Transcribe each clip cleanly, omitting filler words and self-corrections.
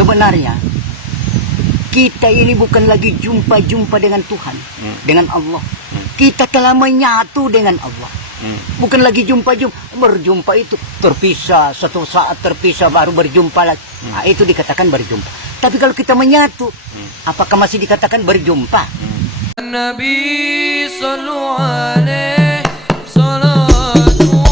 Sebenarnya kita ini bukan lagi jumpa-jumpa dengan Tuhan, dengan Allah. Kita telah menyatu dengan Allah. Bukan lagi jumpa-jumpa. Berjumpa itu terpisah, satu saat terpisah baru berjumpa lagi. Nah, itu dikatakan berjumpa. Tapi kalau kita menyatu, apakah masih dikatakan berjumpa? Nabi sallallahu alaihi salatullah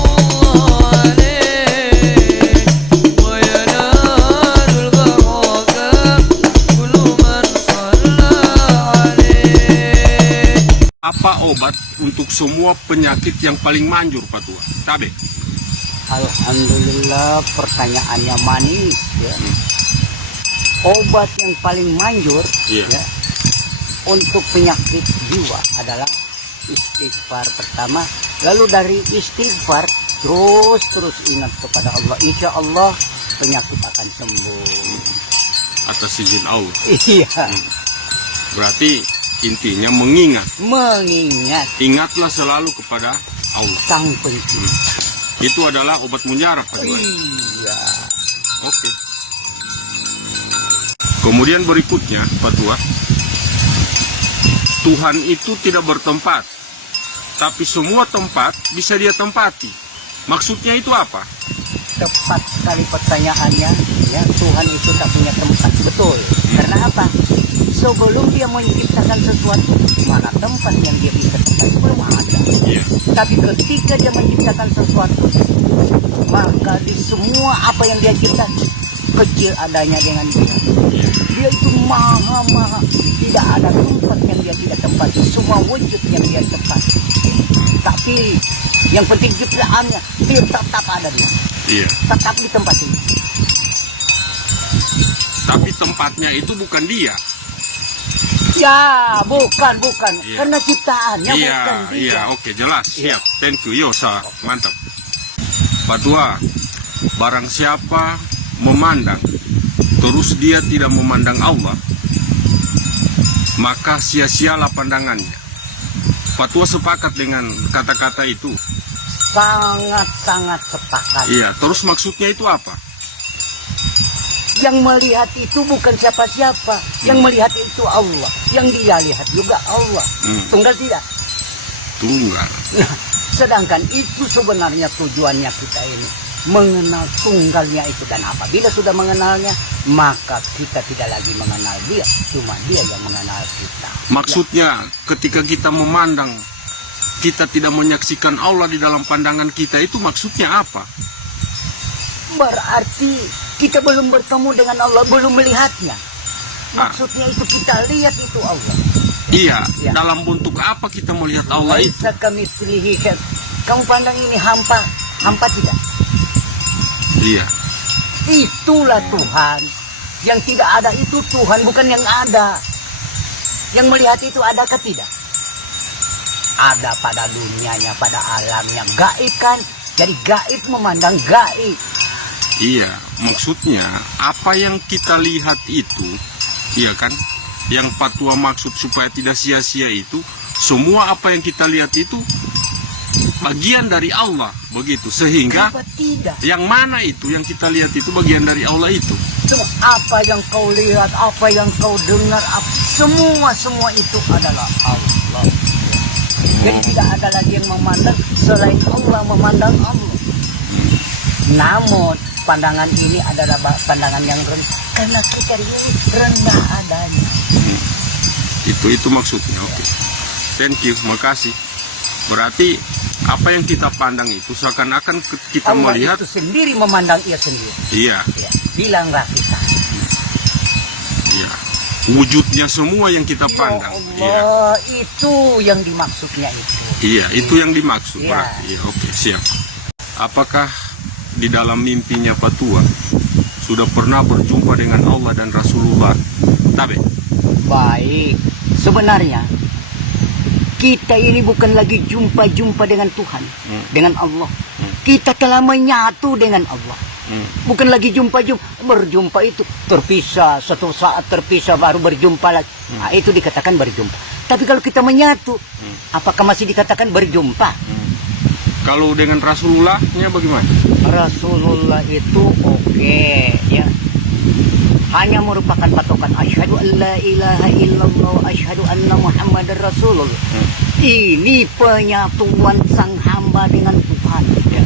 alaihi wa yanalul barakah kullu man shalla alaihi. Apa obat untuk semua penyakit yang paling manjur, Pak Tua? Tabe. Alhamdulillah, pertanyaannya manis ya. Obat yang paling manjur ya, untuk penyakit jiwa adalah istighfar pertama. Lalu dari istighfar terus ingat kepada Allah. Insya Allah penyakit akan sembuh Atas izin Allah. Iya. Berarti intinya mengingat. Ingatlah selalu kepada Allah. Sang pencipta. Itu adalah obat mujarab, Pak Tua. Iya. Oke. Kemudian berikutnya, Pak Tua, Tuhan itu tidak bertempat, tapi semua tempat bisa dia tempati. Maksudnya itu apa? Tepat sekali pertanyaannya ya. Tuhan itu tak punya tempat, betul. Karena apa? Sebelum dia menciptakan sesuatu, mana tempat yang dia bisa tempati? Belum ada. Tapi ketika dia menciptakan sesuatu, maka di semua apa yang dia ciptakan, kecil adanya dengan dia. Dia itu maha, tidak ada tempat yang dia tidak tempati. Semua wujud yang dia tempati. Tapi yang penting ciptaannya, dia tetap ada dia. Tetap di tempat ini. Tapi tempatnya itu bukan dia. Ya, bukan. Karena ciptaannya bukan dia. Iya, oke, jelas. Siap. Thank you. Yosa, mantap. Pak Tua, barang siapa memandang terus dia tidak memandang Allah, maka sia-sialah pandangannya. Pak Tua sepakat dengan kata-kata itu? Sangat sepakat. Iya, terus maksudnya itu apa? Yang melihat itu bukan siapa-siapa. Yang melihat itu Allah. Yang dia lihat juga Allah. Tunggal tidak? Tunggal. Nah, sedangkan itu sebenarnya tujuannya kita ini. Mengenal tunggalnya itu. Dan apabila sudah mengenalnya, maka kita tidak lagi mengenal dia. Cuma dia yang mengenal kita. Maksudnya ketika kita memandang, kita tidak menyaksikan Allah di dalam pandangan kita, itu maksudnya apa? Berarti kita belum bertemu dengan Allah, belum melihatnya. Maksudnya itu kita lihat itu Allah. Iya, dalam bentuk apa kita melihat Allah itu? Kamu pandang ini hampa tidak? Iya. Itulah Tuhan. Yang tidak ada itu Tuhan, bukan yang ada. Yang melihat itu adakah tidak? Ada pada dunianya, pada alamnya. Gaib kan? Jadi gaib memandang gaib. Iya, maksudnya apa yang kita lihat itu, iya kan? Yang Pak Tua maksud supaya tidak sia-sia itu, semua apa yang kita lihat itu bagian dari Allah, begitu. Sehingga yang mana itu yang kita lihat itu bagian dari Allah itu. Apa yang kau lihat, apa yang kau dengar, semua itu adalah Allah. Jadi tidak ada lagi yang memandang selain Allah memandang Allah. Namun pandangan ini adalah pandangan yang rendah, karena kita ini rendah adanya. Itu maksudnya. Oke. Thank you, makasih. Berarti apa yang kita pandang itu seakan-akan kita Allah melihat itu sendiri memandang ia sendiri. Iya. Bilanglah kita. Iya. Wujudnya semua yang kita pandang. Allah, itu yang dimaksudnya itu. Iya, itu yang dimaksud. Iya. Iya, oke, siap. Apakah di dalam mimpinya Pak Tua sudah pernah berjumpa dengan Allah dan Rasulullah? Tabe. Baik, sebenarnya kita ini bukan lagi jumpa-jumpa dengan Tuhan, dengan Allah. Kita telah menyatu dengan Allah. Bukan lagi jumpa-jumpa. Berjumpa itu terpisah, satu saat terpisah baru berjumpa lagi. Nah, itu dikatakan berjumpa. Tapi kalau kita menyatu, apakah masih dikatakan berjumpa? Kalau dengan Rasulullahnya bagaimana? Rasulullah itu oke, ya. hanya merupakan patokan asyhadu an la ilaha illallah wa asyhadu anna muhammadar rasulullah. Ini penyatuan sang hamba dengan Tuhan. Ya.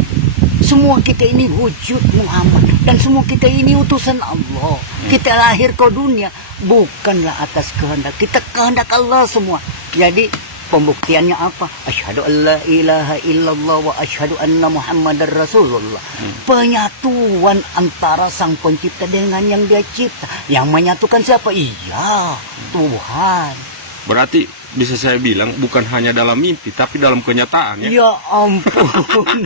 Semua kita ini wujud Muhammad dan semua kita ini utusan Allah. Kita lahir ke dunia bukanlah atas kehendak kita, kehendak Allah semua. Jadi pembuktiannya apa? Asyhadu an la ilaha illallah wa asyhadu anna muhammadar rasulullah. Penyatuan antara sang pencipta dengan yang dia cipta. Yang menyatukan siapa? Iya, Tuhan. Berarti bisa saya bilang bukan hanya dalam mimpi tapi dalam kenyataan ya. Ya ampun.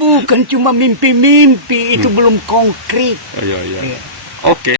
Bukan cuma mimpi-mimpi, itu belum konkret. Iya. Ya. Oke.